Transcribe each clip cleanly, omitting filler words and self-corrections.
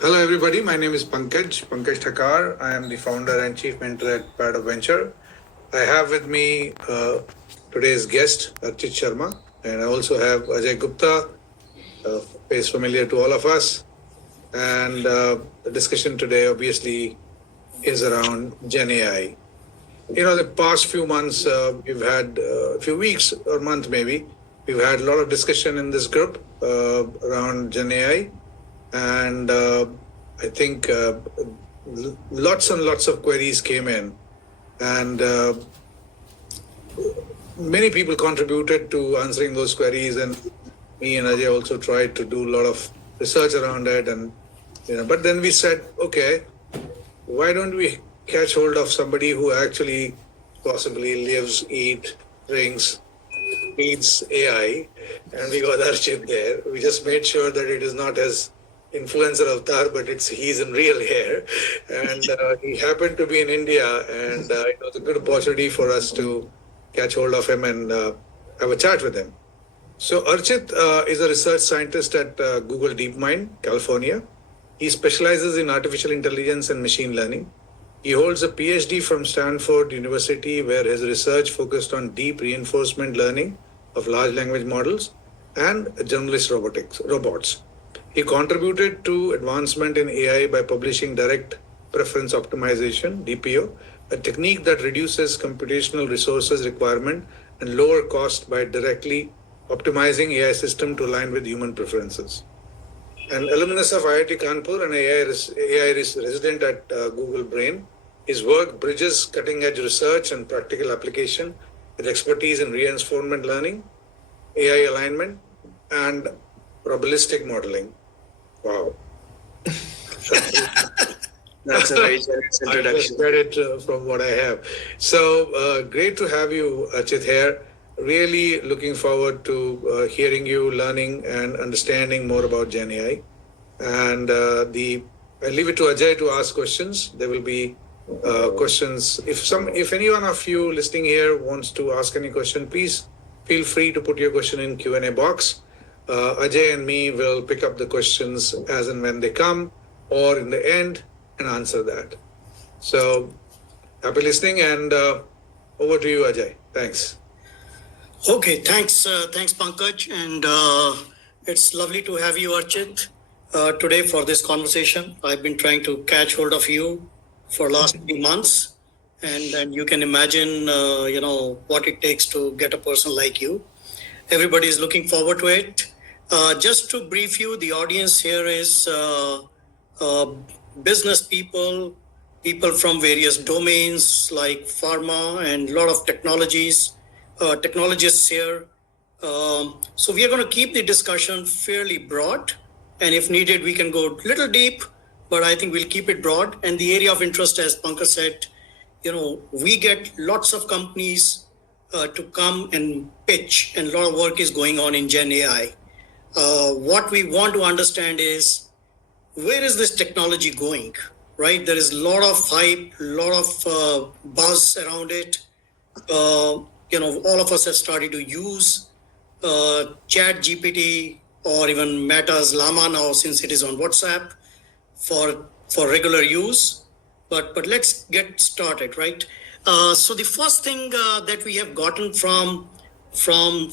Hello, everybody. My name is Pankaj Thakar. I am the founder and chief mentor at Paradox Venture. I have with me today's guest, Archit Sharma, and I also have Ajay Gupta, face familiar to all of us. And the discussion today, obviously, is around Gen AI. The past few months, we've had a few weeks or month maybe, we've had a lot of discussion in this group around Gen AI. And I think lots and lots of queries came in, and many people contributed to answering those queries. And me and Ajay also tried to do a lot of research around it. And but then we said, okay, why don't we catch hold of somebody who actually possibly lives, eat, drinks, breathes AI, and we got Archit there. We just made sure that it is not as influencer avatar, but he's in real hair, and he happened to be in India, and it was a good opportunity for us to catch hold of him and have a chat with him. So Archit is a research scientist at Google DeepMind, California. He specializes in artificial intelligence and machine learning. He holds a PhD from Stanford University, where his research focused on deep reinforcement learning of large language models and generalist robots. He contributed to advancement in AI by publishing direct preference optimization, DPO, a technique that reduces computational resources requirement and lower cost by directly optimizing AI system to align with human preferences. An alumnus of IIT Kanpur and AI resident at Google Brain, his work bridges cutting-edge research and practical application with expertise in reinforcement learning, AI alignment, and probabilistic modeling. Wow. That's a very generous introduction. I read it from what I have. So great to have you, Achit, here. Really looking forward to hearing you, learning, and understanding more about Gen AI. And I leave it to Ajay to ask questions. There will be questions. If any one of you listening here wants to ask any question, please feel free to put your question in Q&A box. Ajay and me will pick up the questions as and when they come, or in the end, and answer that. So happy listening, and over to you, Ajay. Thanks. Okay, thanks Pankaj, and it's lovely to have you, Archit, today for this conversation. I've been trying to catch hold of you for last few months, and you can imagine, what it takes to get a person like you. Everybody is looking forward to it. Just to brief you, the audience here is business people, people from various domains like pharma and a lot of technologists here. So we are going to keep the discussion fairly broad, and if needed, we can go a little deep, but I think we'll keep it broad. And the area of interest, as Pankaj said, we get lots of companies to come and pitch, and a lot of work is going on in Gen AI. What we want to understand is, where is this technology going, right? There is a lot of hype, a lot of buzz around it. All of us have started to use Chat GPT or even Meta's Llama now, since it is on WhatsApp for regular use. But let's get started, right? So the first thing that we have gotten from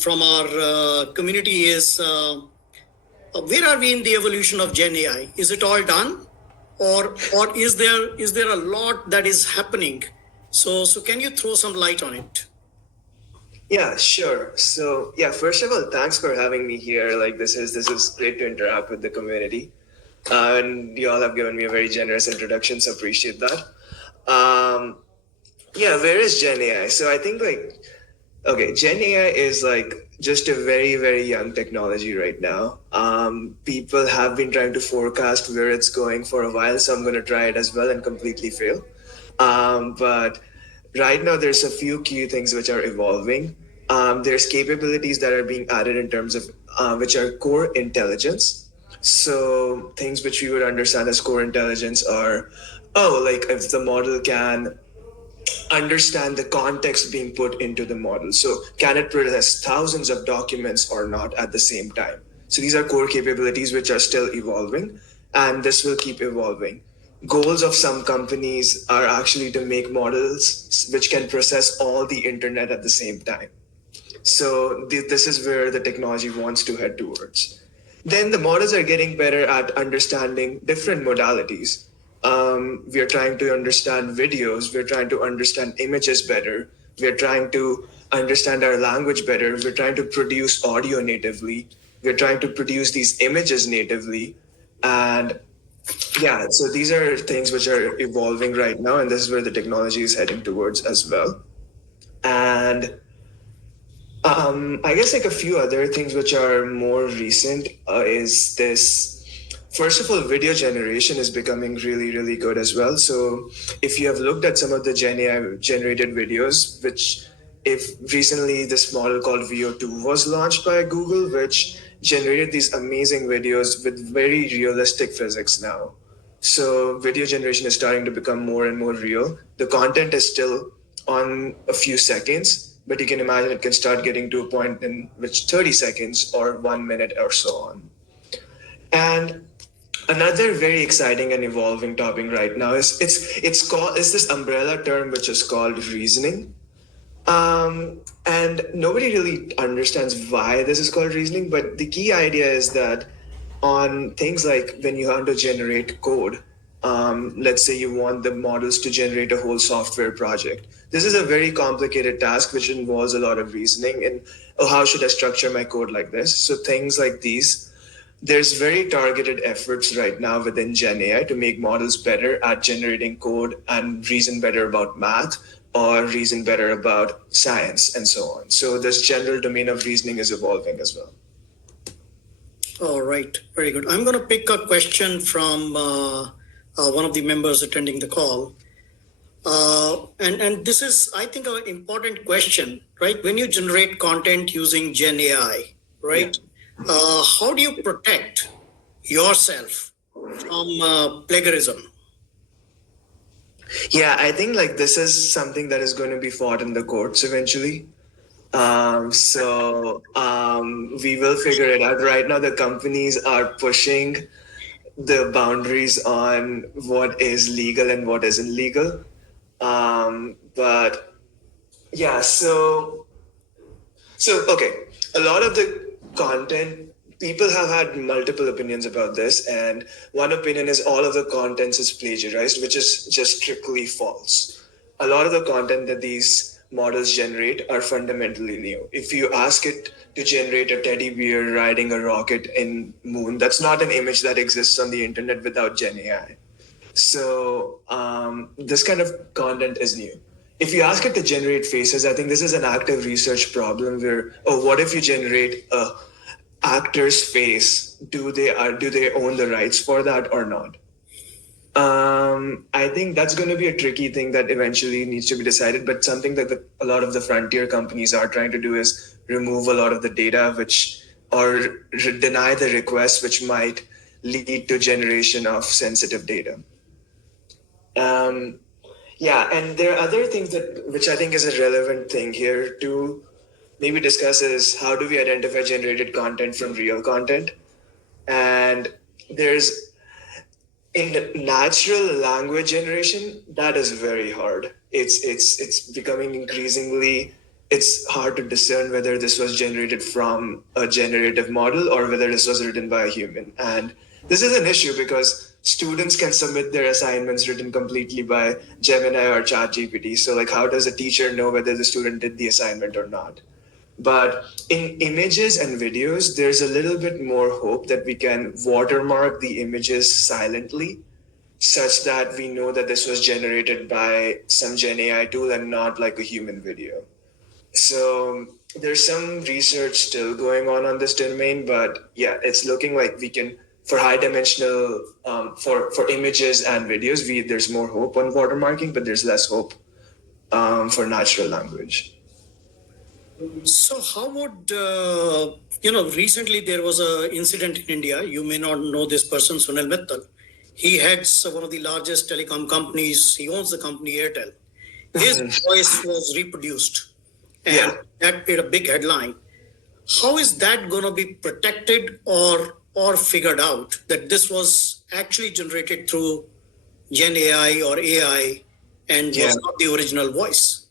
our community is, where are we in the evolution of Gen AI? Is it all done, or is there a lot that is happening? So can you throw some light on it? Yeah, sure. So yeah, first of all, thanks for having me here. Like this is great to interact with the community, and you all have given me a very generous introduction, so appreciate that. Yeah, where is Gen AI? So I think okay, Gen AI is just a very, very young technology right now. People have been trying to forecast where it's going for a while, so I'm going to try it as well and completely fail. But right now, there's a few key things which are evolving. There's capabilities that are being added in terms of which are core intelligence. So things which we would understand as core intelligence are, if the model can understand the context being put into the model. So can it process thousands of documents or not at the same time? So these are core capabilities which are still evolving. and this will keep evolving. Goals of some companies are actually to make models which can process all the internet at the same time. So this is where the technology wants to head towards. Then the models are getting better at understanding different modalities. We are trying to understand videos. We're trying to understand images better. We're trying to understand our language better. We're trying to produce audio natively. We're trying to produce these images natively. And yeah, so these are things which are evolving right now, and this is where the technology is heading towards as well. And I guess like a few other things which are more recent is this. First of all, video generation is becoming really, really good as well. So if you have looked at some of the Gen AI generated videos, which if recently this model called VO2 was launched by Google, which generated these amazing videos with very realistic physics now. So video generation is starting to become more and more real. The content is still on a few seconds, but you can imagine it can start getting to a point in which 30 seconds or 1 minute or so on. And another very exciting and evolving topic right now is it's this umbrella term which is called reasoning. And nobody really understands why this is called reasoning, but the key idea is that on things like when you want to generate code, let's say you want the models to generate a whole software project. This is a very complicated task which involves a lot of reasoning and, oh, how should I structure my code like this? So things like these, there's very targeted efforts right now within Gen AI to make models better at generating code and reason better about math or reason better about science and so on. So this general domain of reasoning is evolving as well. All right, very good. I'm going to pick a question from one of the members attending the call. And this is, I think, an important question, right? When you generate content using Gen AI, right? Yeah. How do you protect yourself from plagiarism? Yeah, I think like this is something that is going to be fought in the courts eventually. We will figure it out. Right now, the companies are pushing the boundaries on what is legal and what isn't legal. But yeah, so okay, a lot of the content, people have had multiple opinions about this, and one opinion is all of the contents is plagiarized, which is just strictly false. A lot of the content that these models generate are fundamentally new. If you ask it to generate a teddy bear riding a rocket in moon, that's not an image that exists on the internet without Gen AI. So this kind of content is new. If you ask it to generate faces, I think this is an active research problem where, oh, what if you generate a actor's face? Do they own the rights for that or not? I think that's going to be a tricky thing that eventually needs to be decided, but something that a lot of the frontier companies are trying to do is remove a lot of the data or deny the requests which might lead to generation of sensitive data. Yeah, and there are other things which I think is a relevant thing here to maybe discuss is how do we identify generated content from real content? And there's in natural language generation, that is very hard. It's becoming increasingly, it's hard to discern whether this was generated from a generative model or whether this was written by a human. And this is an issue because students can submit their assignments written completely by Gemini or ChatGPT. So like, how does a teacher know whether the student did the assignment or not? But in images and videos, there's a little bit more hope that we can watermark the images silently such that we know that this was generated by some Gen AI tool and not like a human video. So there's some research still going on this domain, but yeah, it's looking like we can, for high dimensional, for images and videos, there's more hope on watermarking, but there's less hope for natural language. So how would, recently there was an incident in India. You may not know this person, Sunil Mittal. He heads one of the largest telecom companies. He owns the company Airtel. His voice was reproduced and that made a big headline. How is that going to be protected or figured out that this was actually generated through Gen AI or AI and was not the original voice?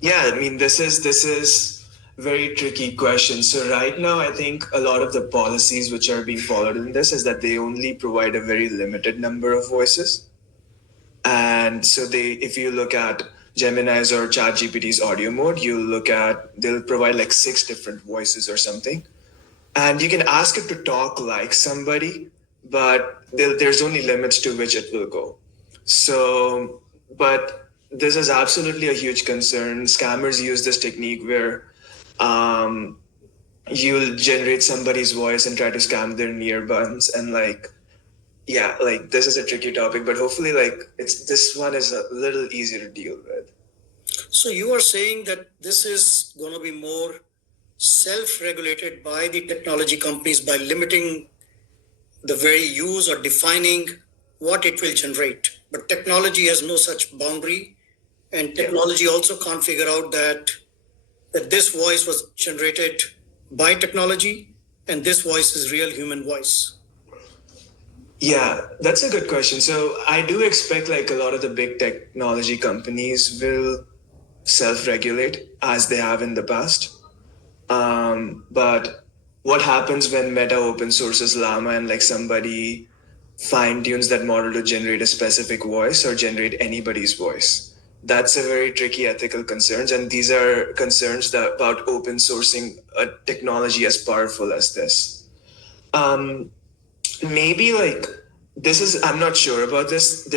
Yeah, I mean, this is very tricky question. So right now, I think a lot of the policies which are being followed in this is that they only provide a very limited number of voices. And so if you look at Gemini's or ChatGPT's audio mode, they'll provide like 6 different voices or something. And you can ask it to talk like somebody, but there's only limits to which it will go. So, but this is absolutely a huge concern. Scammers use this technique where you'll generate somebody's voice and try to scam their near buns, and like this is a tricky topic, but hopefully this one is a little easier to deal with. So you are saying that this is going to be more self-regulated by the technology companies by limiting the very use or defining what it will generate. But technology has no such boundary, and technology also can't figure out that this voice was generated by technology and this voice is real human voice. Yeah, that's a good question. So I do expect like a lot of the big technology companies will self-regulate as they have in the past. But what happens when Meta open sources Llama and like somebody fine tunes that model to generate a specific voice or generate anybody's voice? That's a very tricky ethical concerns, and these are concerns about open sourcing a technology as powerful as this. Maybe like I'm not sure about this.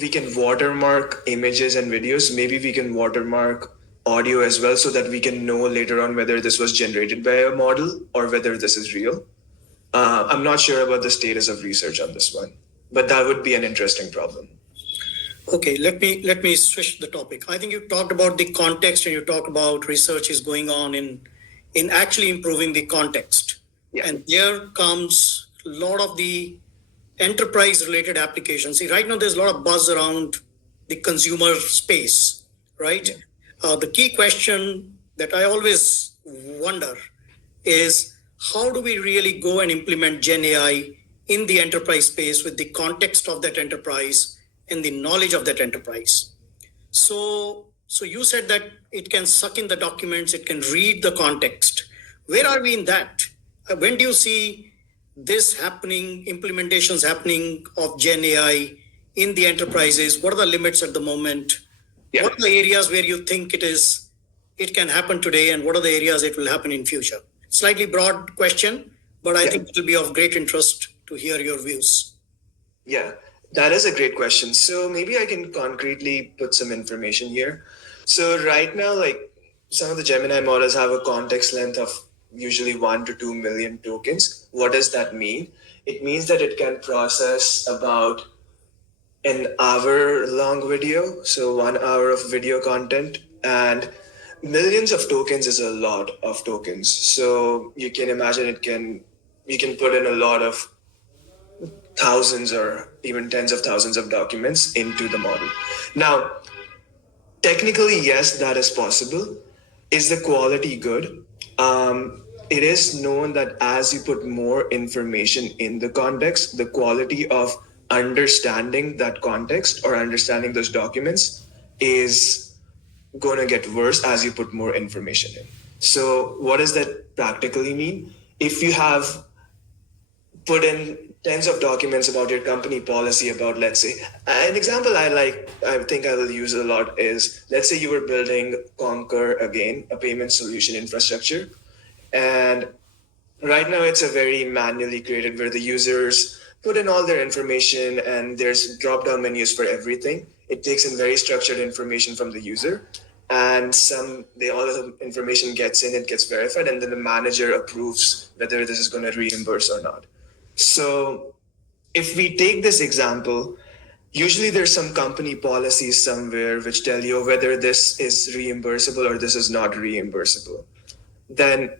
We can watermark images and videos. Maybe we can watermark audio as well, so that we can know later on whether this was generated by a model or whether this is real. I'm not sure about the status of research on this one, but that would be an interesting problem. Okay, let me switch the topic. I think you talked about the context and you talked about research is going on in actually improving the context. Yeah. And there comes a lot of the enterprise related applications. See, right now there's a lot of buzz around the consumer space, right? Yeah. The key question that I always wonder is how do we really go and implement Gen AI in the enterprise space with the context of that enterprise and the knowledge of that enterprise? So you said that it can suck in the documents, it can read the context. Where are we in that? When do you see this happening, implementations happening of Gen AI in the enterprises? What are the limits at the moment? Yeah. What are the areas where you think it can happen today, and what are the areas it will happen in future? Slightly broad question, but I think it will be of great interest to hear your views. Yeah, that is a great question. So maybe I can concretely put some information here. So right now, like some of the Gemini models have a context length of usually 1 to 2 million tokens. What does that mean? It means that it can process about an hour long video, so 1 hour of video content, and millions of tokens is a lot of tokens. So you can imagine you can put in a lot of thousands or even tens of thousands of documents into the model. Now, technically, yes, that is possible. Is the quality good? It is known that as you put more information in the context, the quality of understanding that context or understanding those documents is going to get worse as you put more information in. So what does that practically mean? If you have put in tens of documents about your company policy, about, let's say, an example I think I will use a lot is, let's say you were building Conquer, again, a payment solution infrastructure. And right now it's a very manually created where the users put in all their information and there's drop-down menus for everything. It takes in very structured information from the user, and all the information gets in, it gets verified, and then the manager approves whether this is going to reimburse or not. So if we take this example, usually there's some company policies somewhere which tell you whether this is reimbursable or this is not reimbursable. Then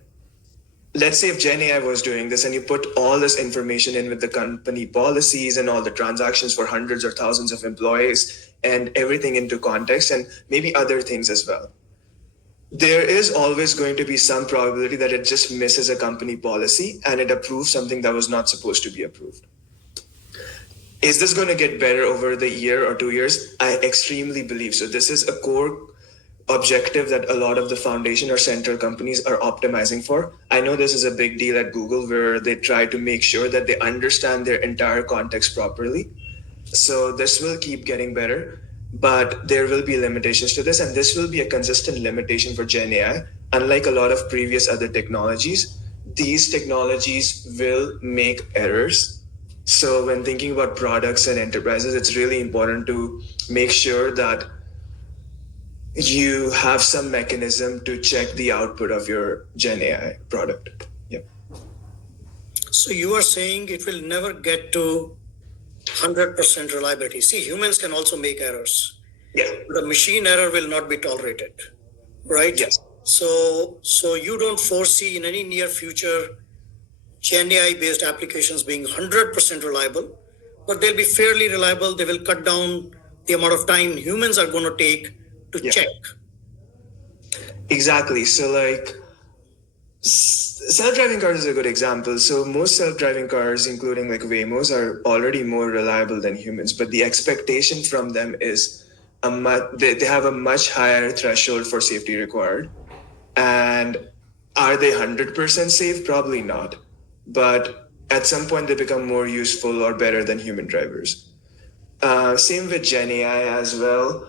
let's say if Gen AI was doing this and you put all this information in with the company policies and all the transactions for hundreds or thousands of employees and everything into context, and maybe other things as well, there is always going to be some probability that it just misses a company policy and it approves something that was not supposed to be approved. Is this going to get better over the year or 2 years? I extremely believe so. This is a core objective that a lot of the foundation or central companies are optimizing for. I know this is a big deal at Google where they try to make sure that they understand their entire context properly. So this will keep getting better, but there will be limitations to this, and this will be a consistent limitation for Gen AI. Unlike a lot of previous other technologies, these technologies will make errors. So when thinking about products and enterprises, it's really important to make sure that you have some mechanism to check the output of your Gen AI product. Yep. So you are saying it will never get to 100% reliability. See, humans can also make errors. Yeah. The machine error will not be tolerated, right? Yes. So you don't foresee in any near future Gen AI based applications being 100% reliable, but they'll be fairly reliable. They will cut down the amount of time humans are going to take to check. Exactly. So like self-driving cars is a good example. So most self-driving cars, including like Waymos, are already more reliable than humans, but the expectation from them is they have a much higher threshold for safety required. And are they 100% safe? Probably not. But at some point they become more useful or better than human drivers. Same with Gen AI as well.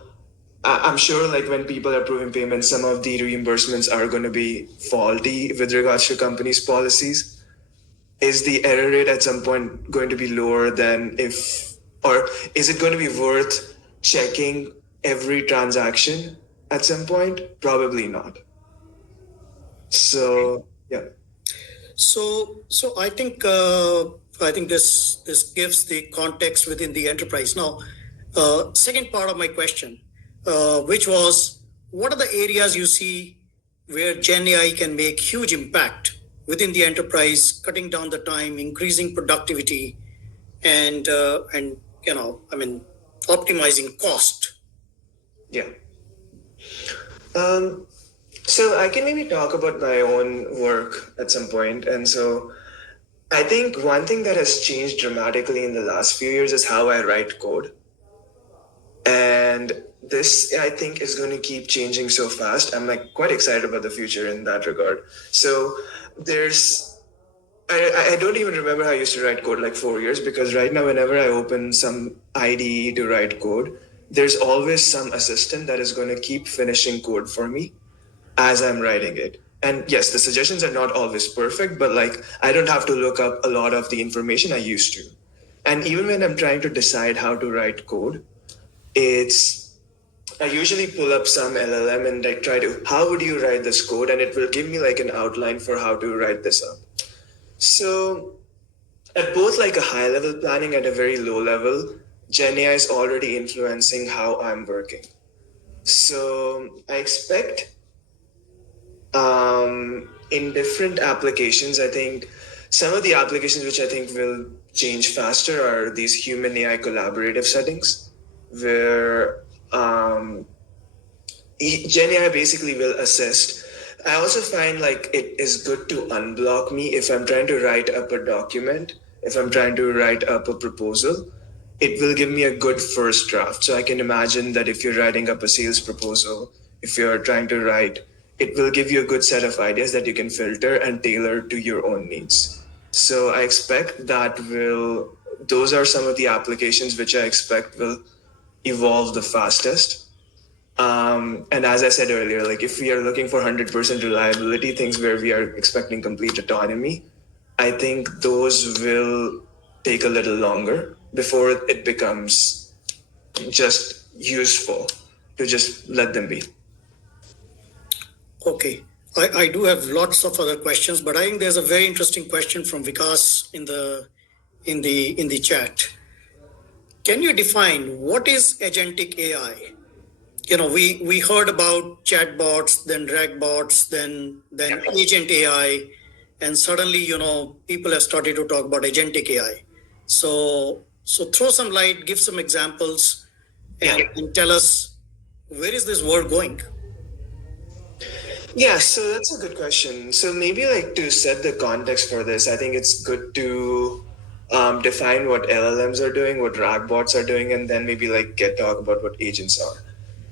I'm sure like when people are approving payments, some of the reimbursements are going to be faulty with regards to companies' policies. Is the error rate at some point going to be lower than or is it going to be worth checking every transaction at some point? Probably not. So, yeah. So I think this gives the context within the enterprise. Now, second part of my question, which was, what are the areas you see where Gen AI can make huge impact within the enterprise, cutting down the time, increasing productivity, and optimizing cost? Yeah. So I can maybe talk about my own work at some point. And so I think one thing that has changed dramatically in the last few years is how I write code. And this, I think, is going to keep changing so fast. I'm like quite excited about the future in that regard. So I don't even remember how I used to write code like 4 years, because right now, whenever I open some IDE to write code, there's always some assistant that is going to keep finishing code for me as I'm writing it. And yes, the suggestions are not always perfect, but like I don't have to look up a lot of the information I used to. And even when I'm trying to decide how to write code, I usually pull up some LLM and like how would you write this code? And it will give me like an outline for how to write this up. So at both like a high level planning and a very low level, Gen AI is already influencing how I'm working. So I expect in different applications, I think some of the applications which I think will change faster are these human AI collaborative settings, where Gen AI basically will assist. I also find like it is good to unblock me if I'm trying to write up a document, if I'm trying to write up a proposal. It will give me a good first draft. So I can imagine that if you're writing up a sales proposal, if you're trying to write, it will give you a good set of ideas that you can filter and tailor to your own needs. So I expect those are some of the applications which I expect will evolve the fastest. And as I said earlier, like if we are looking for 100% reliability, things where we are expecting complete autonomy, I think those will take a little longer before it becomes just useful to just let them be. Okay. I do have lots of other questions, but I think there's a very interesting question from Vikas in the chat. Can you define what is agentic AI? We heard about chatbots, then dragbots, then agent AI, and suddenly people have started to talk about agentic AI. So throw some light, give some examples, and tell us, where is this world going? Yeah, so that's a good question. So maybe like to set the context for this, I think it's good to define what LLMs are doing, what RAG bots are doing, and then maybe like talk about what agents are.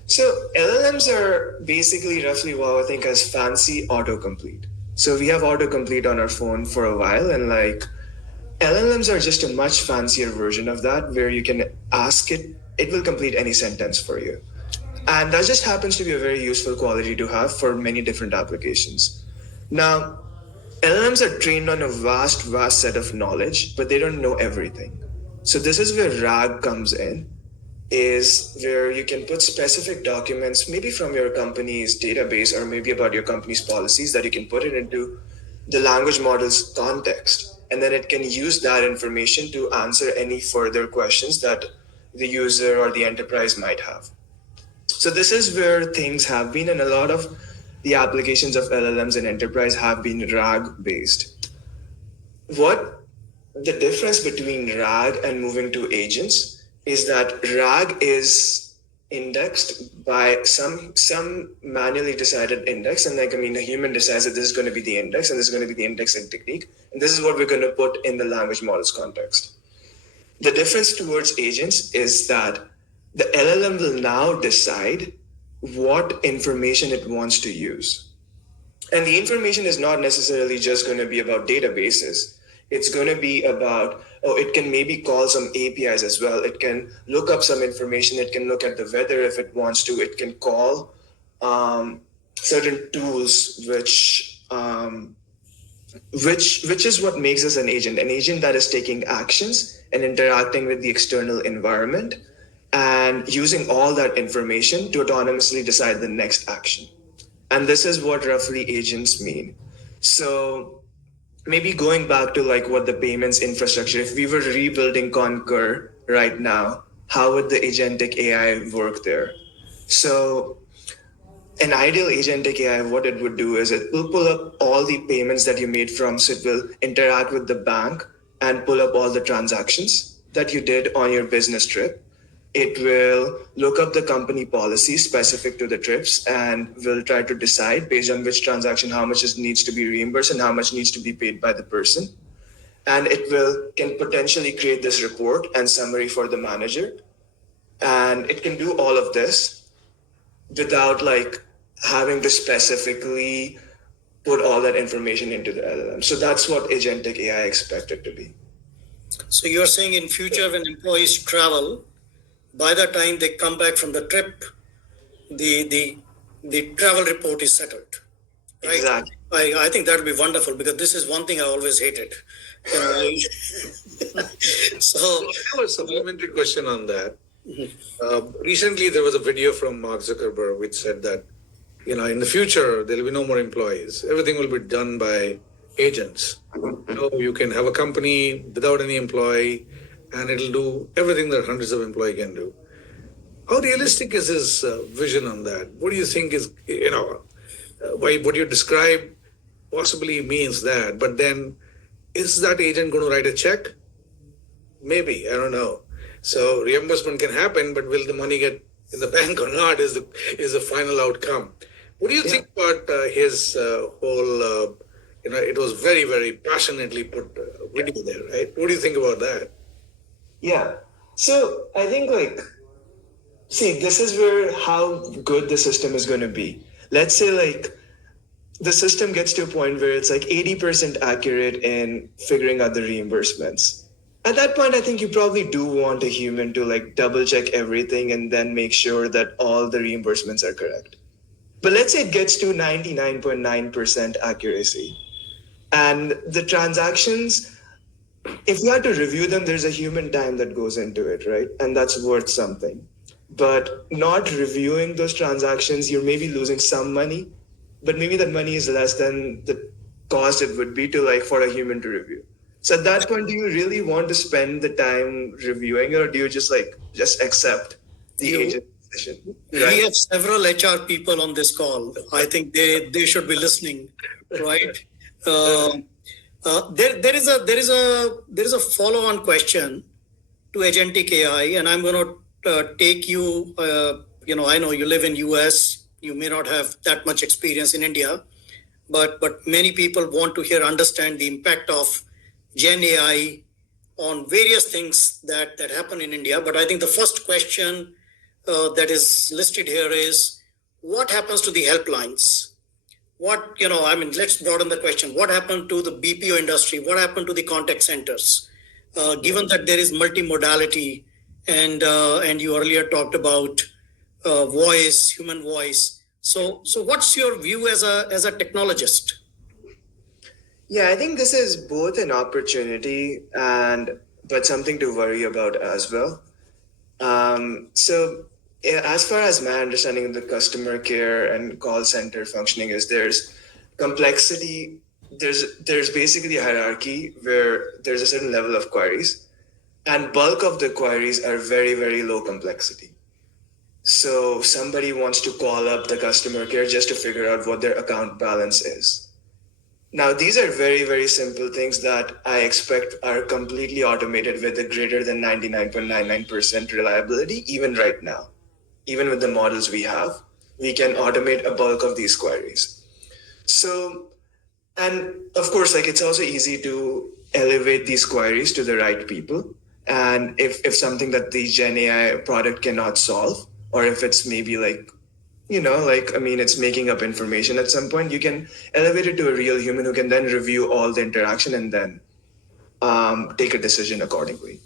So LLMs are basically roughly what I think as fancy autocomplete. So we have autocomplete on our phone for a while, and like LLMs are just a much fancier version of that, where you can ask it, it will complete any sentence for you. And that just happens to be a very useful quality to have for many different applications. Now, LLMs are trained on a vast set of knowledge, but they don't know everything. So this is where RAG comes in, is where you can put specific documents, maybe from your company's database or maybe about your company's policies, that you can put it into the language model's context. And then it can use that information to answer any further questions that the user or the enterprise might have. So this is where things have been, and a lot of the applications of LLMs in enterprise have been RAG based. What the difference between RAG and moving to agents is that RAG is indexed by some manually decided index, and the human decides that this is going to be the index and this is going to be the indexing technique, and this is what we're going to put in the language model's context. The difference towards agents is that the LLM will now decide what information it wants to use. And the information is not necessarily just going to be about databases. It's going to be about, it can maybe call some APIs as well. It can look up some information. It can look at the weather if it wants to. It can call certain tools, which is what makes us an agent that is taking actions and interacting with the external environment and using all that information to autonomously decide the next action. And this is what roughly agents mean. So maybe going back to like what the payments infrastructure, if we were rebuilding Concur right now, how would the agentic AI work there? So an ideal agentic AI, what it would do is it will pull up all the payments that you made from, so it will interact with the bank and pull up all the transactions that you did on your business trip. It will look up the company policy specific to the trips and will try to decide based on which transaction how much needs to be reimbursed and how much needs to be paid by the person. And it can potentially create this report and summary for the manager. And it can do all of this without like having to specifically put all that information into the LLM. So that's what agentic AI expected to be. So you're saying in future when employees travel, by the time they come back from the trip, the travel report is settled, right? Exactly. I think that would be wonderful, because this is one thing I always hated. So I have a supplementary question on that. Recently, there was a video from Mark Zuckerberg which said that, in the future, there will be no more employees. Everything will be done by agents. You can have a company without any employee, and it'll do everything that hundreds of employees can do. How realistic is his vision on that? What do you think is, what you describe possibly means that, but then is that agent going to write a check? Maybe, I don't know. So reimbursement can happen, but will the money get in the bank or not is the final outcome. What do you think about his whole, it was very, very passionately put video there, right? What do you think about that? Yeah. So I think this is where how good the system is going to be. Let's say the system gets to a point where it's 80% accurate in figuring out the reimbursements. At that point, I think you probably do want a human to double check everything and then make sure that all the reimbursements are correct. But let's say it gets to 99.9% accuracy. And the transactions, if you had to review them, there's a human time that goes into it, right? And that's worth something. But not reviewing those transactions, you're maybe losing some money, but maybe that money is less than the cost it would be for a human to review. So at that point, do you really want to spend the time reviewing it, or do you just accept the agent decision? Right? We have several HR people on this call. I think they should be listening, right? There is a follow-on question to agentic AI, and I'm going to take you. I know you live in US. You may not have that much experience in India, but many people want to understand the impact of Gen AI on various things that happen in India. But I think the first question that is listed here is, what happens to the helplines? Let's broaden the question. What happened to the BPO industry? What happened to the contact centers? Given that there is multimodality, and you earlier talked about voice, human voice. So what's your view as a technologist? Yeah, I think this is both an opportunity but something to worry about as well. So as far as my understanding of the customer care and call center functioning is, there's complexity. There's basically a hierarchy where there's a certain level of queries, and bulk of the queries are very, very low complexity. So somebody wants to call up the customer care just to figure out what their account balance is. Now, these are very, very simple things that I expect are completely automated with a greater than 99.99% reliability, even right now. Even with the models we have, we can automate a bulk of these queries. So, and of course, like, it's also easy to elevate these queries to the right people. And if something that the Gen AI product cannot solve, or if it's maybe like, it's making up information at some point, you can elevate it to a real human who can then review all the interaction and then take a decision accordingly.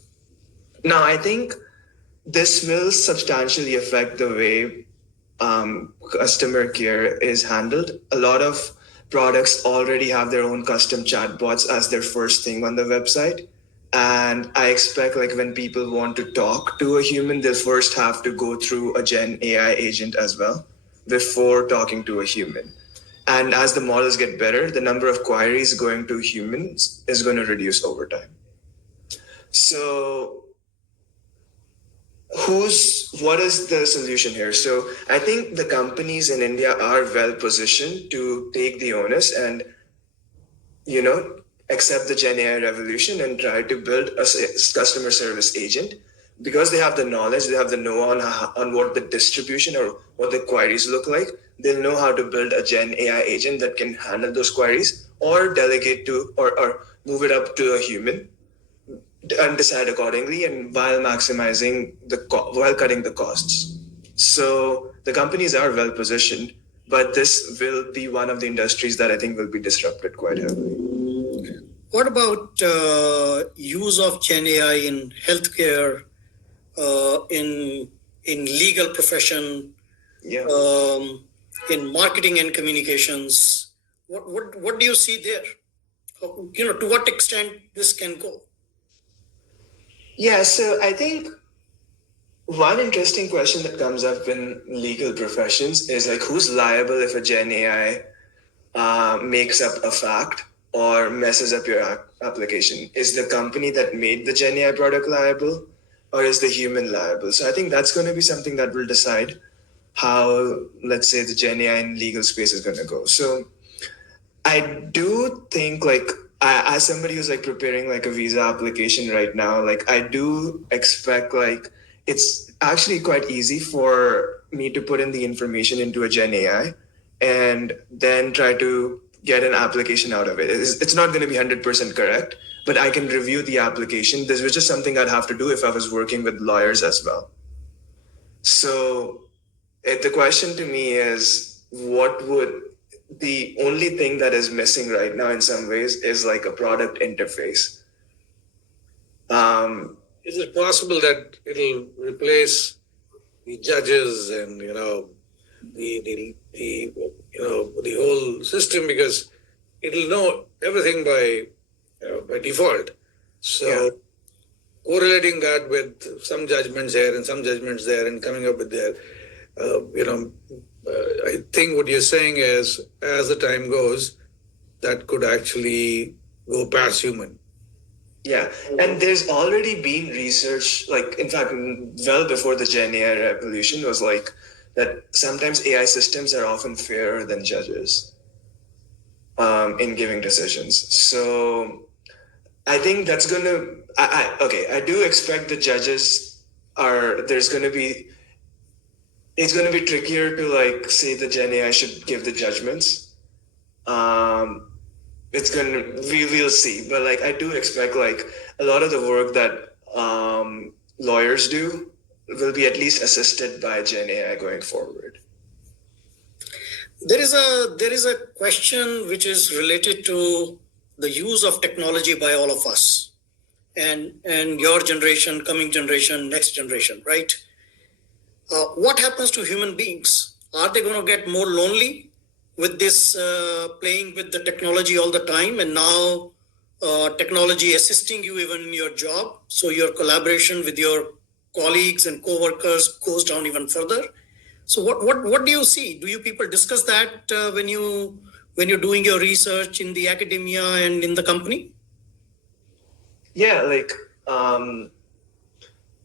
Now, I think this will substantially affect the way customer care is handled. A lot of products already have their own custom chatbots as their first thing on the website. And I expect, like, when people want to talk to a human, they'll first have to go through a Gen AI agent as well before talking to a human. And as the models get better, the number of queries going to humans is going to reduce over time. So what is the solution here? So I think the companies in India are well positioned to take the onus and, accept the Gen AI revolution and try to build a customer service agent, because they have the knowledge, they have the know on what the distribution or what the queries look like. They'll know how to build a Gen AI agent that can handle those queries, or delegate to or move it up to a human and decide accordingly, and while maximizing while cutting the costs. So the companies are well positioned, but this will be one of the industries that I think will be disrupted quite heavily. What about use of Gen AI in healthcare, in legal profession, in marketing and communications? What do you see there? To what extent this can go? Yeah, so I think one interesting question that comes up in legal professions is, like, who's liable if a Gen AI makes up a fact or messes up your application? Is the company that made the Gen AI product liable, or is the human liable? So I think that's going to be something that will decide how, let's say, the Gen AI in legal space is going to go. So I do think, like, as somebody who's like preparing like a visa application right now, like, I do expect, like, it's actually quite easy for me to put in the information into a Gen AI and then try to get an application out of it. It's not going to be 100% correct, but I can review the application. This was just something I'd have to do if I was working with lawyers as well. So the question to me is, the only thing that is missing right now in some ways is like a product interface. Is it possible that it'll replace the judges and the whole system, because it'll know everything by default? So correlating that with some judgments here and some judgments there and coming up with their, I think what you're saying is, as the time goes, that could actually go past human. Yeah, and there's already been research, like, in fact, well before the Gen AI revolution, was like that sometimes AI systems are often fairer than judges in giving decisions. So I think that's going to, I do expect the judges it's going to be trickier to, like, say the Gen AI should give the judgments. we will see. But like I do expect like a lot of the work that lawyers do will be at least assisted by Gen AI going forward. There is a question which is related to the use of technology by all of us, and your generation, coming generation, next generation, right? What happens to human beings? Are they going to get more lonely with this playing with the technology all the time, and now technology assisting you even in your job, so your collaboration with your colleagues and co-workers goes down even further? So what do you see? Do you people discuss that when you're doing your research in the academia and in the company? Yeah, like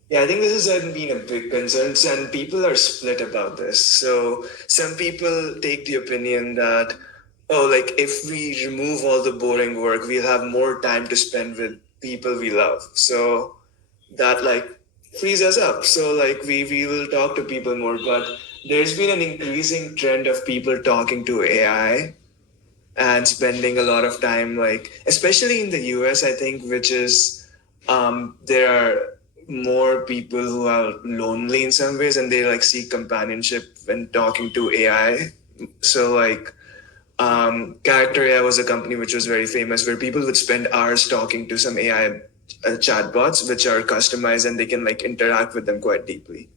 yeah, I think this has been a big concern, and people are split about this. So some people take the opinion that, oh, like if we remove all the boring work, we'll have more time to spend with people we love. So that like frees us up. So like we will talk to people more. But there's been an increasing trend of people talking to AI and spending a lot of time, like especially in the US, I think, which is there are more people who are lonely in some ways, and they like seek companionship when talking to AI. So like Character AI was a company which was very famous, where people would spend hours talking to some AI chatbots, which are customized and they can like interact with them quite deeply.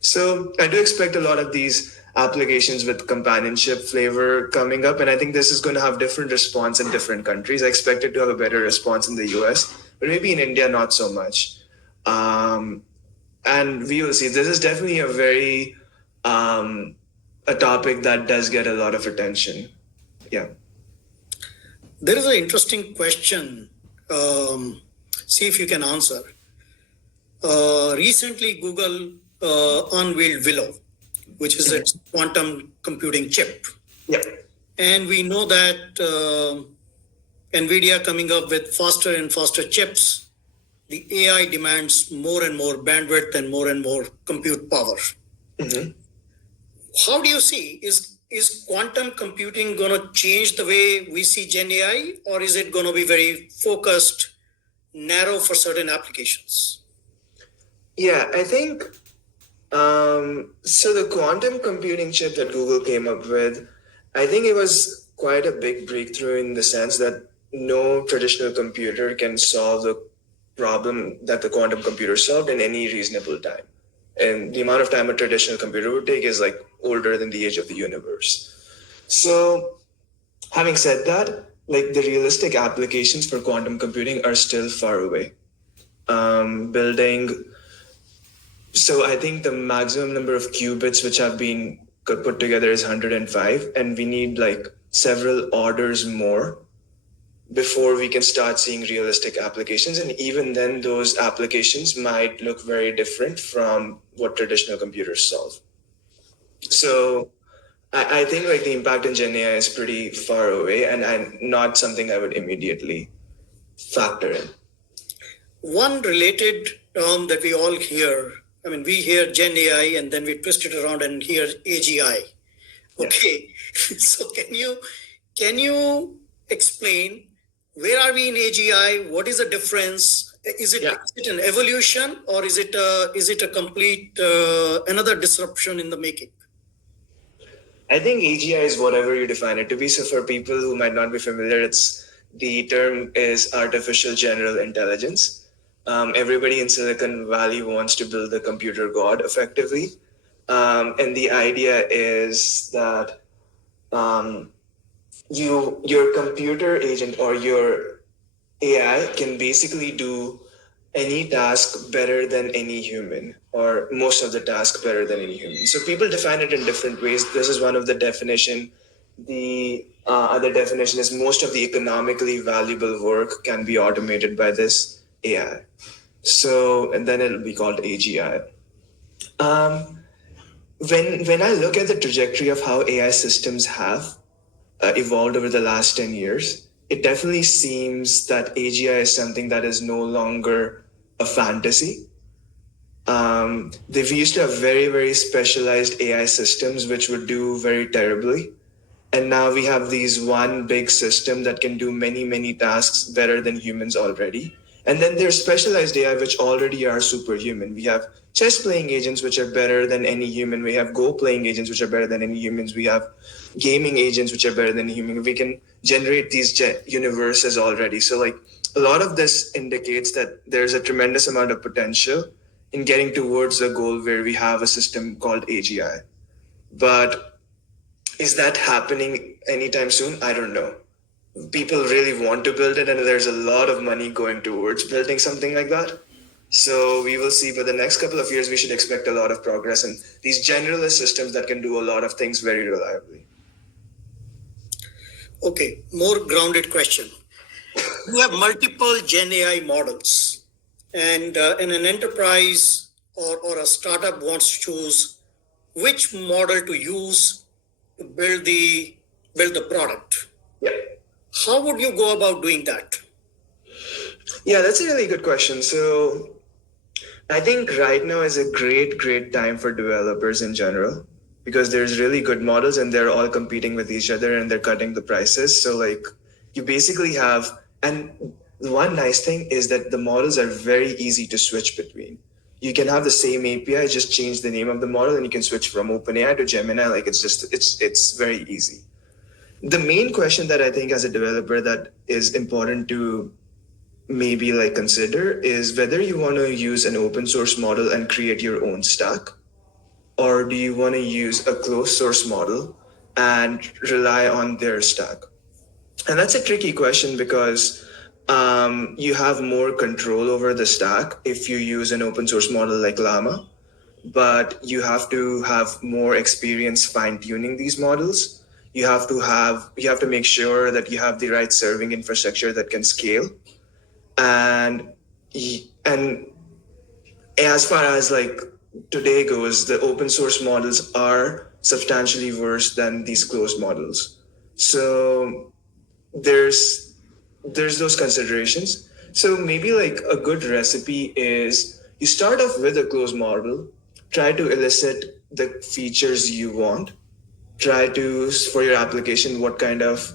So I do expect a lot of these applications with companionship flavor coming up, and I think this is going to have different response in different countries. I expect it to have a better response in the US, but maybe in India not so much. And we will see. This is definitely a very a topic that does get a lot of attention. Yeah. There is an interesting question. See if you can answer. Recently, Google unveiled Willow, which is a quantum computing chip. Yep. And we know that NVIDIA coming up with faster and faster chips, the AI demands more and more bandwidth and more compute power. Mm-hmm. How do you see, is quantum computing going to change the way we see Gen AI, or is it going to be very focused, narrow for certain applications? Yeah, I think so. The quantum computing chip that Google came up with, I think it was quite a big breakthrough in the sense that no traditional computer can solve the problem that the quantum computer solved in any reasonable time. And the amount of time a traditional computer would take is like older than the age of the universe. So, having said that, like the realistic applications for quantum computing are still far away. Building So I think the maximum number of qubits which have been put together is 105, and we need like several orders more before we can start seeing realistic applications. And even then, those applications might look very different from what traditional computers solve. So I think like the impact in Gen AI is pretty far away, and not something I would immediately factor in. One related term that we all hear, I mean, we hear Gen AI and then we twist it around and hear AGI. Okay, so can you explain where are we in AGI? What is the difference? Is it an evolution, or is it a complete another disruption in the making? I think AGI is whatever you define it to be. So for people who might not be familiar, the term is artificial general intelligence. Everybody in Silicon Valley wants to build the computer god effectively. And the idea is that your computer agent or your AI can basically do any task better than any human, or most of the task better than any human. So people define it in different ways. This is one of the definition. The other definition is most of the economically valuable work can be automated by this AI. So, and then it'll be called AGI. When I look at the trajectory of how AI systems have evolved over the last 10 years, it definitely seems that AGI is something that is no longer a fantasy. We used to have very, very specialized AI systems which would do very terribly. And now we have these one big system that can do many, many tasks better than humans already. And then there's specialized AI, which already are superhuman. We have chess playing agents, which are better than any human. We have Go playing agents, which are better than any humans. We have gaming agents, which are better than human. We can generate these universes already. So like a lot of this indicates that there's a tremendous amount of potential in getting towards a goal where we have a system called AGI. But is that happening anytime soon? I don't know. People really want to build it, and there's a lot of money going towards building something like that. So we will see. But the next couple of years, we should expect a lot of progress in these generalist systems that can do a lot of things very reliably. Okay, more grounded question. You have multiple Gen AI models, and in an enterprise or a startup wants to choose which model to use to build the product. Yeah. How would you go about doing that? Yeah, that's a really good question. So I think right now is a great time for developers in general, because there's really good models and they're all competing with each other and they're cutting the prices. So like you basically have, and the one nice thing is that the models are very easy to switch between. You can have the same API, just change the name of the model, and you can switch from OpenAI to Gemini. Like it's very easy. The main question that I think as a developer that is important to maybe like consider is whether you want to use an open source model and create your own stack, or do you want to use a closed source model and rely on their stack? And that's a tricky question because you have more control over the stack if you use an open source model like Llama, but you have to have more experience fine-tuning these models. You have to make sure that you have the right serving infrastructure that can scale. And as far as like today goes, the open source models are substantially worse than these closed models. So there's those considerations. So maybe like a good recipe is you start off with a closed model, try to elicit the features you want, try to, for your application, what kind of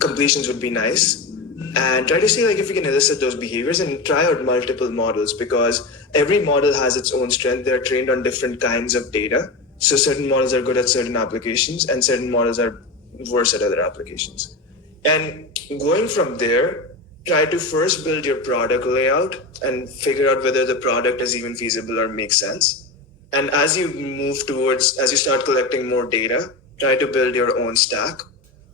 completions would be nice, and try to see like if you can elicit those behaviors and try out multiple models, because every model has its own strength. They're trained on different kinds of data. So certain models are good at certain applications and certain models are worse at other applications. And going from there, try to first build your product layout and figure out whether the product is even feasible or makes sense. And as you start collecting more data, try to build your own stack,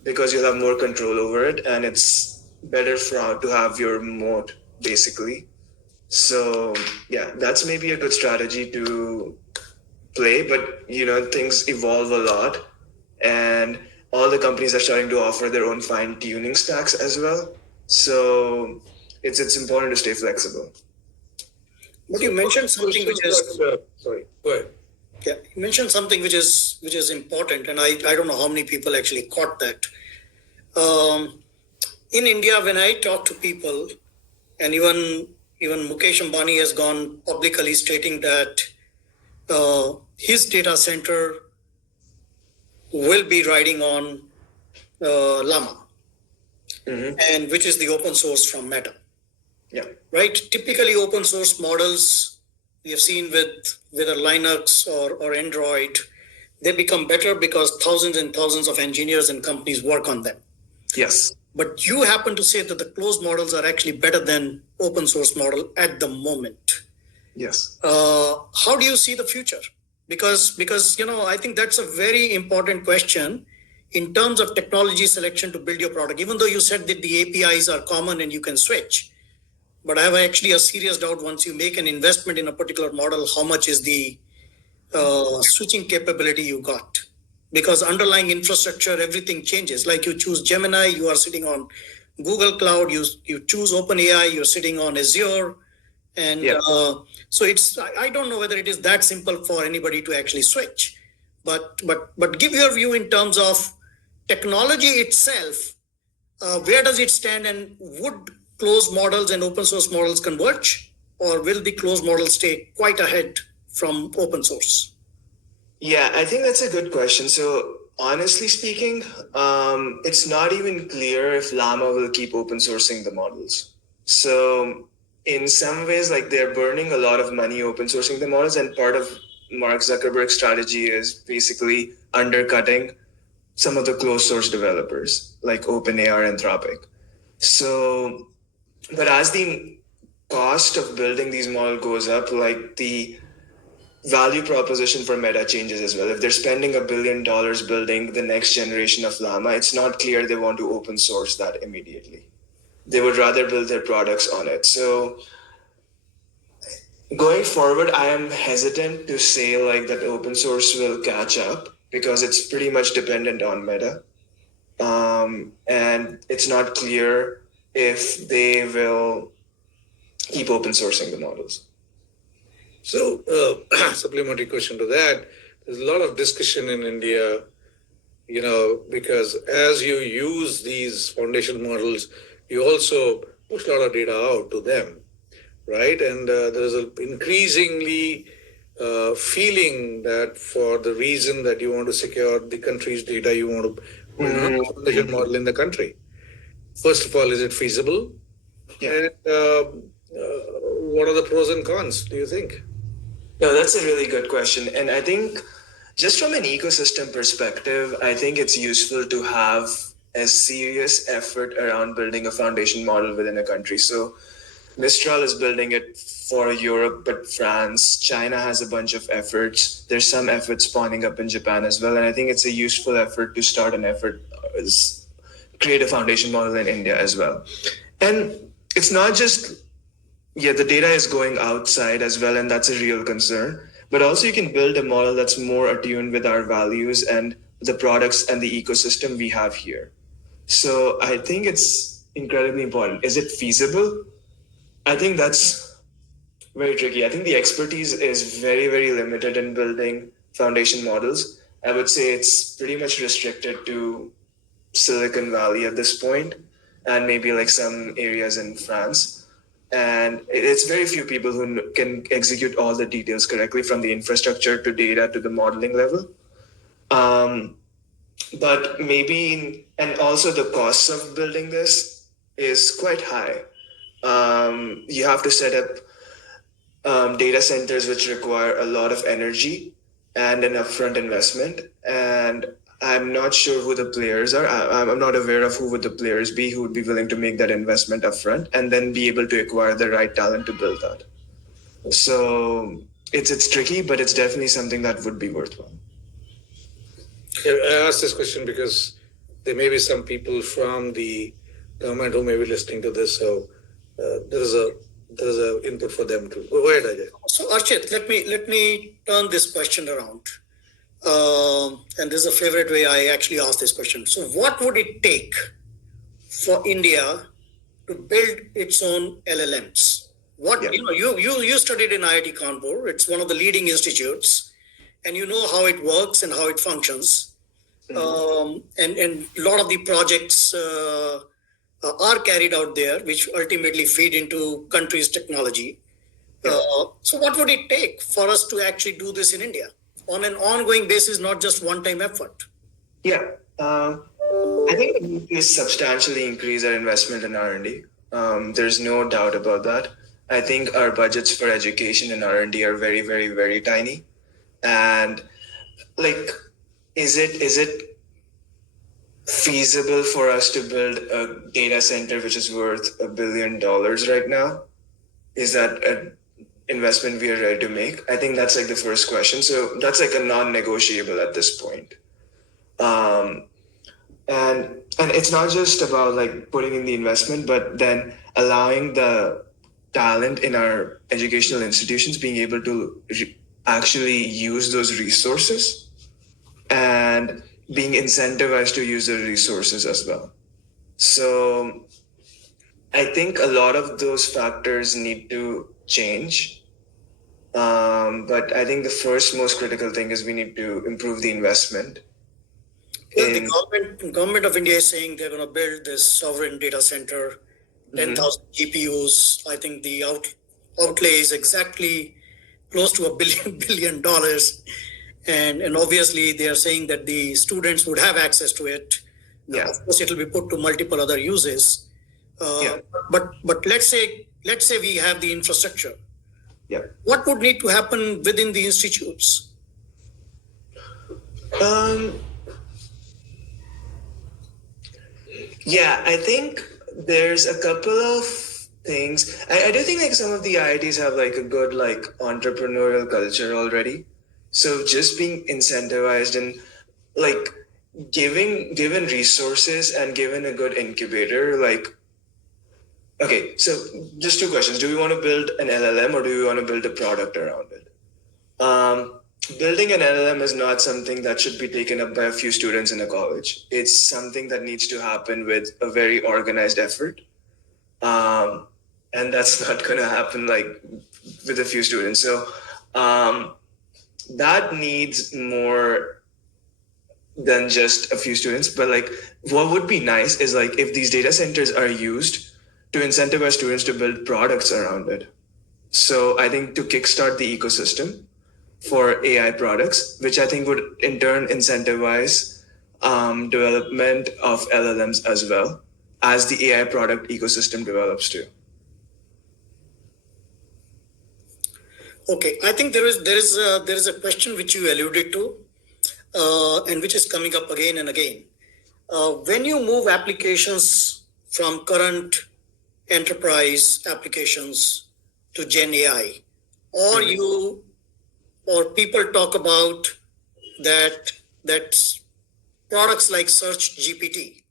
because you'll have more control over it and it's better to have your moat basically. So yeah, that's maybe a good strategy to play, but things evolve a lot and all the companies are starting to offer their own fine-tuning stacks as well. So it's important to stay flexible. But you mentioned something which is sorry, go ahead. Yeah, you mentioned something which is important, and I don't know how many people actually caught that. In India, when I talk to people, and even Mukesh Ambani has gone publicly stating that his data center will be riding on Llama, and which is the open source from Meta. Yeah. Right. Typically, open source models we have seen with whether Linux or Android, they become better because thousands and thousands of engineers and companies work on them. Yes. But you happen to say that the closed models are actually better than open source model at the moment. Yes. How do you see the future? Because I think that's a very important question in terms of technology selection to build your product. Even though you said that the APIs are common and you can switch, but I have actually a serious doubt once you make an investment in a particular model, how much is the switching capability you got? Because underlying infrastructure, everything changes. Like you choose Gemini, you are sitting on Google Cloud. You choose OpenAI, you're sitting on Azure. And so I don't know whether it is that simple for anybody to actually switch. But give your view in terms of technology itself. Where does it stand, and would closed models and open source models converge, or will the closed model stay quite ahead from open source? Yeah, I think that's a good question. So honestly speaking, it's not even clear if Llama will keep open sourcing the models. So in some ways, like they're burning a lot of money open sourcing the models, and part of Mark Zuckerberg's strategy is basically undercutting some of the closed source developers like OpenAI or Anthropic. So, but as the cost of building these models goes up, like the value proposition for Meta changes as well. If they're spending $1 billion building the next generation of Llama, it's not clear they want to open source that immediately. They would rather build their products on it. So going forward, I am hesitant to say like that open source will catch up because it's pretty much dependent on Meta. And it's not clear if they will keep open sourcing the models. So, supplementary question to that, there's a lot of discussion in India, because as you use these foundation models, you also push a lot of data out to them, right? And there's an increasingly feeling that for the reason that you want to secure the country's data, you want to build a foundation model in the country. First of all, is it feasible? Yeah. And what are the pros and cons, do you think? No, that's a really good question. And I think just from an ecosystem perspective, I think it's useful to have a serious effort around building a foundation model within a country. So Mistral is building it for Europe, but France, China has a bunch of efforts. There's some efforts spawning up in Japan as well. And I think it's a useful effort to start an effort, create a foundation model in India as well. And it's not just the data is going outside as well, and that's a real concern. But also, you can build a model that's more attuned with our values and the products and the ecosystem we have here. So I think it's incredibly important. Is it feasible? I think that's very tricky. I think the expertise is very, very limited in building foundation models. I would say it's pretty much restricted to Silicon Valley at this point, and maybe like some areas in France. And it's very few people who can execute all the details correctly from the infrastructure to data to the modeling level. But maybe, and also the costs of building this is quite high. You have to set up data centers which require a lot of energy and an upfront investment. And I'm not sure who the players are. I'm not aware of who would the players be who would be willing to make that investment upfront and then be able to acquire the right talent to build that. So it's tricky, but it's definitely something that would be worthwhile. I asked this question because there may be some people from the government who may be listening to this, so there is a input for them too. Go ahead, Ajay. So Archit, let me turn this question around. And this is a favorite way I actually ask this question. So what would it take for India to build its own LLMs? You studied in IIT Kanpur. It's one of the leading institutes, and you know how it works and how it functions. And a lot of the projects are carried out there, which ultimately feed into country's technology. So what would it take for us to actually do this in India on an ongoing basis, not just one-time effort? Yeah, I think we need to substantially increase our investment in R&D. There's no doubt about that. I think our budgets for education and R&D are very, very, very tiny. And like, is it feasible for us to build a data center which is worth $1 billion right now? Is that an investment we are ready to make? I think that's like the first question. So that's like a non-negotiable at this point. And it's not just about like putting in the investment, but then allowing the talent in our educational institutions being able to actually use those resources and being incentivized to use the resources as well. So I think a lot of those factors need to change. But I think the first most critical thing is we need to improve the investment. Well, the government of India is saying they're going to build this sovereign data center, 10,000 GPUs. I think the outlay is exactly close to $1 billion. and obviously they are saying that the students would have access to it. Yeah. Of course, it will be put to multiple other uses. Yeah. But let's say we have the infrastructure. Yeah. What would need to happen within the institutes? Yeah, I think there's a couple of things. I do think like some of the IITs have like a good like entrepreneurial culture already. So just being incentivized and like given resources and given a good incubator, like okay, so just two questions. Do we want to build an LLM or do we want to build a product around it? Building an LLM is not something that should be taken up by a few students in a college. It's something that needs to happen with a very organized effort. And that's not going to happen like with a few students. So that needs more than just a few students. But like what would be nice is like if these data centers are used to incentivize students to build products around it. So I think to kickstart the ecosystem for AI products, which I think would in turn incentivize development of LLMs as well as the AI product ecosystem develops too. Okay, I think there is a question which you alluded to, and which is coming up again and again. When you move applications from current enterprise applications to Gen AI, or people talk about that products like Search GPT,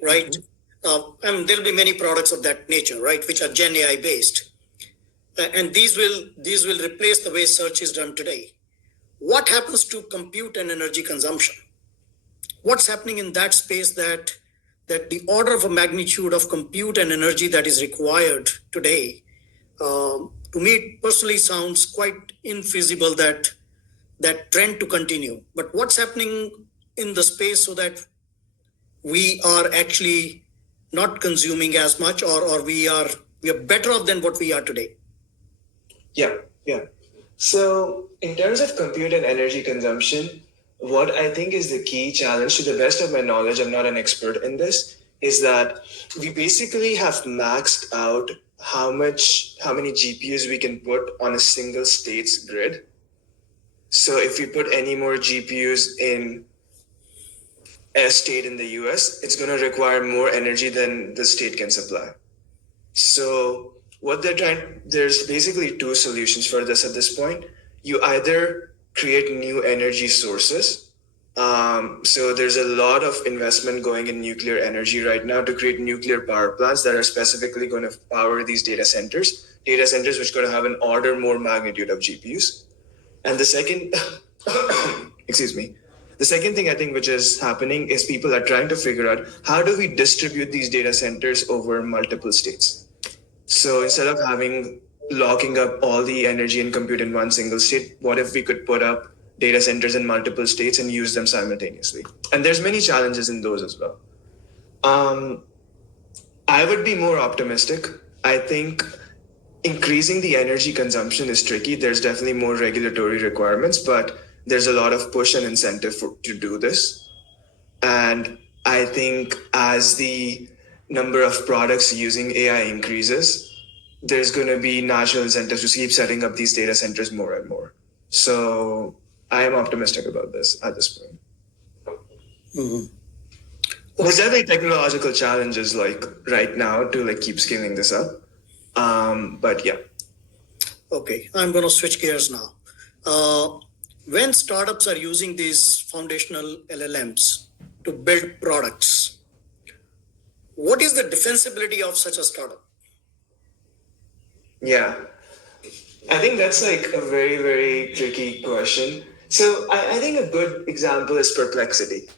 right? There'll be many products of that nature, right, which are Gen AI based, and these will replace the way search is done today. What happens to compute and energy consumption? What's happening in that space that the order of a magnitude of compute and energy that is required today, to me it personally sounds quite infeasible that trend to continue. But what's happening in the space so that we are actually not consuming as much, or we are better off than what we are today? Yeah. So in terms of compute and energy consumption, what I think is the key challenge, to the best of my knowledge, I'm not an expert in this, is that we basically have maxed out how many GPUs we can put on a single state's grid. So if we put any more GPUs in a state in the US, it's going to require more energy than the state can supply. So what there's basically two solutions for this at this point. You either create new energy sources. So there's a lot of investment going in nuclear energy right now to create nuclear power plants that are specifically going to power these data centers which are going to have an order more magnitude of GPUs. And the second, excuse me, the second thing I think which is happening is people are trying to figure out how do we distribute these data centers over multiple states. So instead of locking up all the energy and compute in one single state, what if we could put up data centers in multiple states and use them simultaneously? And there's many challenges in those as well. I would be more optimistic. I think increasing the energy consumption is tricky. There's definitely more regulatory requirements, but there's a lot of push and incentive to do this. And I think as the number of products using AI increases, there's going to be natural incentives to keep setting up these data centers more and more. So I am optimistic about this at this point. There's definitely technological challenges like right now to like keep scaling this up. But yeah. Okay, I'm going to switch gears now. When startups are using these foundational LLMs to build products, what is the defensibility of such a startup? Yeah, I think that's like a very, very tricky question. So I think a good example is Perplexity.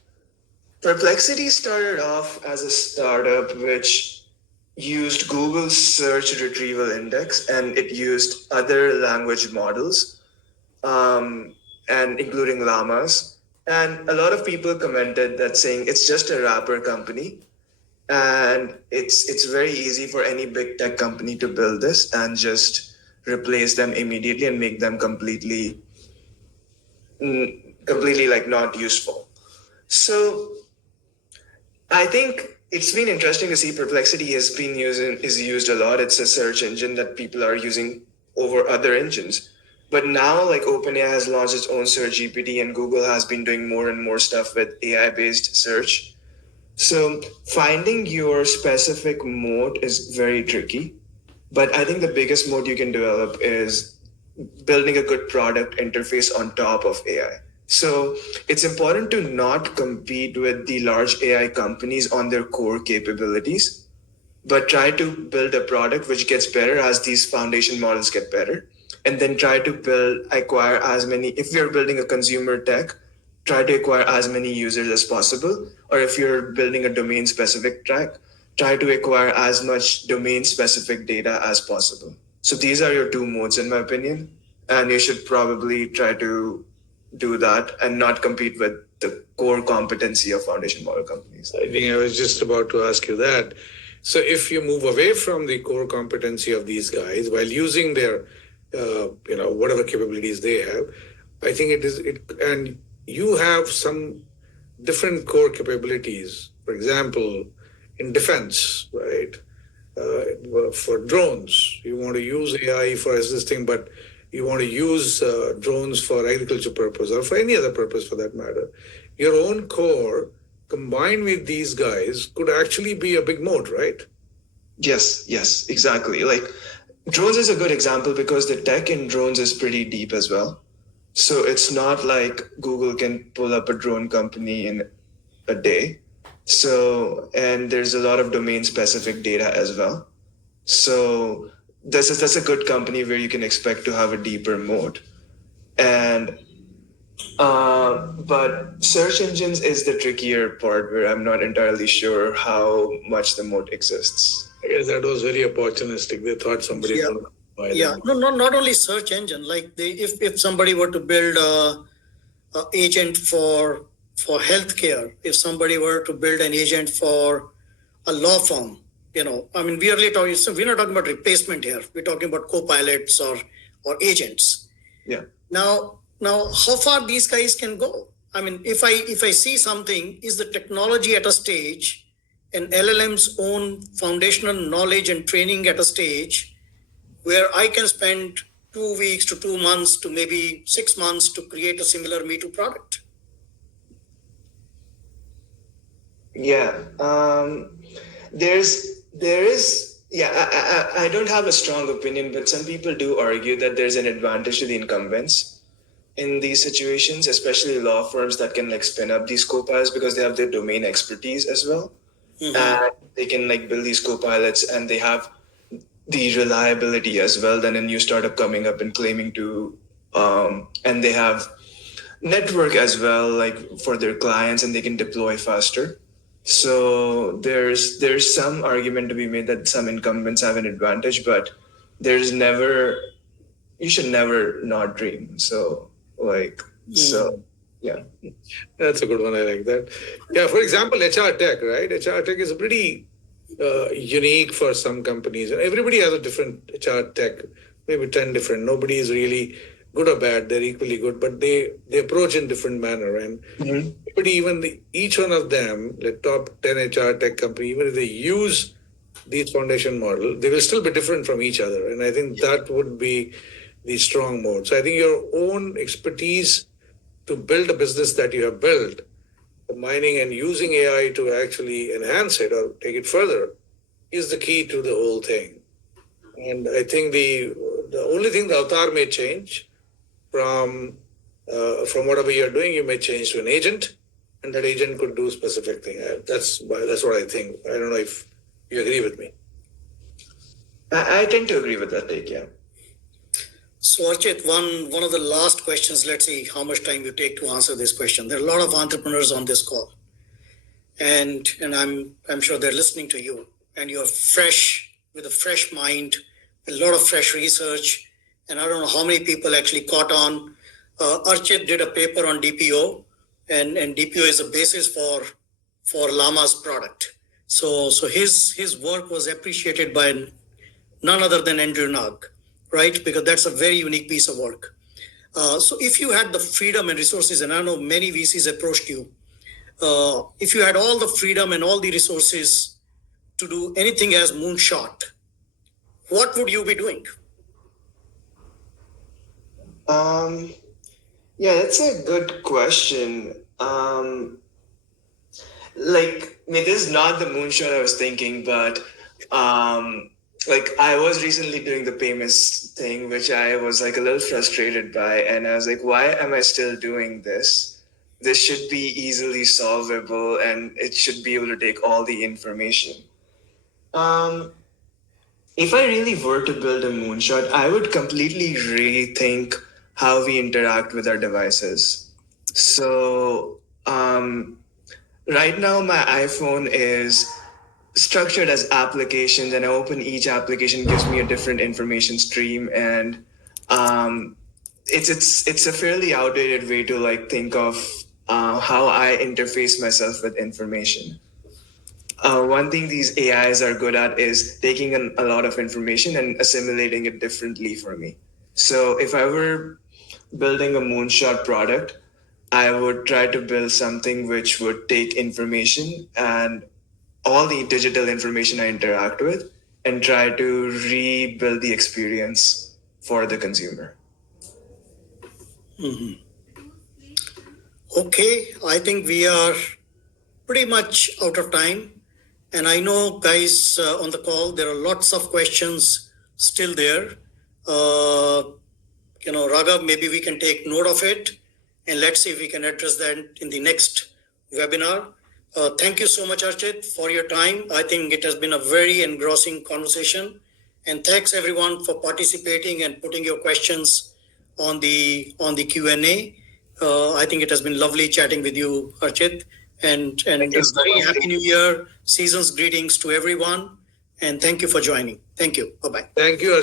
Perplexity started off as a startup which used Google's search retrieval index, and it used other language models, and including llamas. And a lot of people commented that saying it's just a wrapper company, and it's very easy for any big tech company to build this and just replace them immediately and make them completely completely like not useful. So I think it's been interesting to see Perplexity is used a lot. It's a search engine that people are using over other engines. But now like OpenAI has launched its own search GPT and Google has been doing more and more stuff with AI based search. So finding your specific moat is very tricky. But I think the biggest moat you can develop is building a good product interface on top of AI. So it's important to not compete with the large AI companies on their core capabilities, but try to build a product which gets better as these foundation models get better. And then try to acquire as many, if you're building a consumer tech, try to acquire as many users as possible. Or if you're building a domain specific track, try to acquire as much domain specific data as possible. So these are your two modes, in my opinion. And you should probably try to do that and not compete with the core competency of foundation model companies. I think I was just about to ask you that. So if you move away from the core competency of these guys while using their, whatever capabilities they have, I think and you have some different core capabilities. For example, in defense, right? For drones, you want to use AI for assisting, but you want to use drones for agriculture purpose or for any other purpose for that matter. Your own core combined with these guys could actually be a big moat, right? Yes, exactly. Like drones is a good example because the tech in drones is pretty deep as well. So it's not like Google can pull up a drone company in a day. So, and there's a lot of domain specific data as well. So that's a good company where you can expect to have a deeper moat. And but search engines is the trickier part where I'm not entirely sure how much the moat exists. I guess that was very opportunistic. They thought somebody Yeah. would buy Yeah, them. no, not only search engine. Like if somebody were to build a agent for healthcare, if somebody were to build an agent for a law firm, I mean, we are really talking. So we're not talking about replacement here. We're talking about co-pilots or agents. Yeah. Now, how far these guys can go? I mean, if I see something, is the technology at a stage, and LLM's own foundational knowledge and training at a stage where I can spend 2 weeks to 2 months to maybe 6 months to create a similar Me Too product? Yeah. I don't have a strong opinion, but some people do argue that there's an advantage to the incumbents in these situations, especially law firms that can like spin up these co-pilots because they have their domain expertise as well. Mhm. And they can like build these co-pilots and they have the reliability as well than a new startup coming up and claiming to and they have network as well, like for their clients, and they can deploy faster. So there's some argument to be made that some incumbents have an advantage, but you should never not dream. So yeah. That's a good one. I like that. Yeah, for example, HR tech, right? HR tech is pretty unique for some companies. And everybody has a different HR tech, maybe 10 different. Nobody is really good or bad. They're equally good, but they approach in different manner. And but each one of them, the top 10 HR tech company, even if they use these foundation model, they will still be different from each other. And I think that would be the strong mode. So I think your own expertise to build a business that you have built, combining and using AI to actually enhance it or take it further, is the key to the whole thing. And I think the only thing the avatar may change from whatever you're doing, you may change to an agent, and that agent could do specific thing. That's what I think. I don't know if you agree with me. I tend to agree with that take, yeah. So Archit, one of the last questions, let's see how much time you take to answer this question. There are a lot of entrepreneurs on this call. And I'm sure they're listening to you, and you're fresh with a fresh mind, a lot of fresh research. And I don't know how many people actually caught on. Archit did a paper on DPO, and DPO is a basis for Llama's product. So his work was appreciated by none other than Andrew Nag, right? Because that's a very unique piece of work. So if you had the freedom and resources, and I know many VCs approached you, if you had all the freedom and all the resources to do anything as moonshot, what would you be doing? Yeah, that's a good question. This is not the moonshot I was thinking, but I was recently doing the payments thing, which I was like a little frustrated by, and I was like, why am I still doing this? This should be easily solvable, and it should be able to take all the information. If I really were to build a moonshot, I would completely rethink how we interact with our devices. So, right now, my iPhone is structured as applications, and I open each application, gives me a different information stream, and it's a fairly outdated way to like think of how I interface myself with information. One thing these AIs are good at is taking a lot of information and assimilating it differently for me. So if I were building a moonshot product, I would try to build something which would take information and all the digital information I interact with and try to rebuild the experience for the consumer. Okay, I think we are pretty much out of time. And I know, guys, on the call, there are lots of questions still there. Raghav, maybe we can take note of it, and let's see if we can address that in the next webinar. Thank you so much, Archit, for your time. I think it has been a very engrossing conversation. And thanks everyone for participating and putting your questions on the Q&A. I think it has been lovely chatting with you, Archit. And a very happy New Year, season's greetings to everyone. And thank you for joining. Thank you. Bye-bye. Thank you, Archit.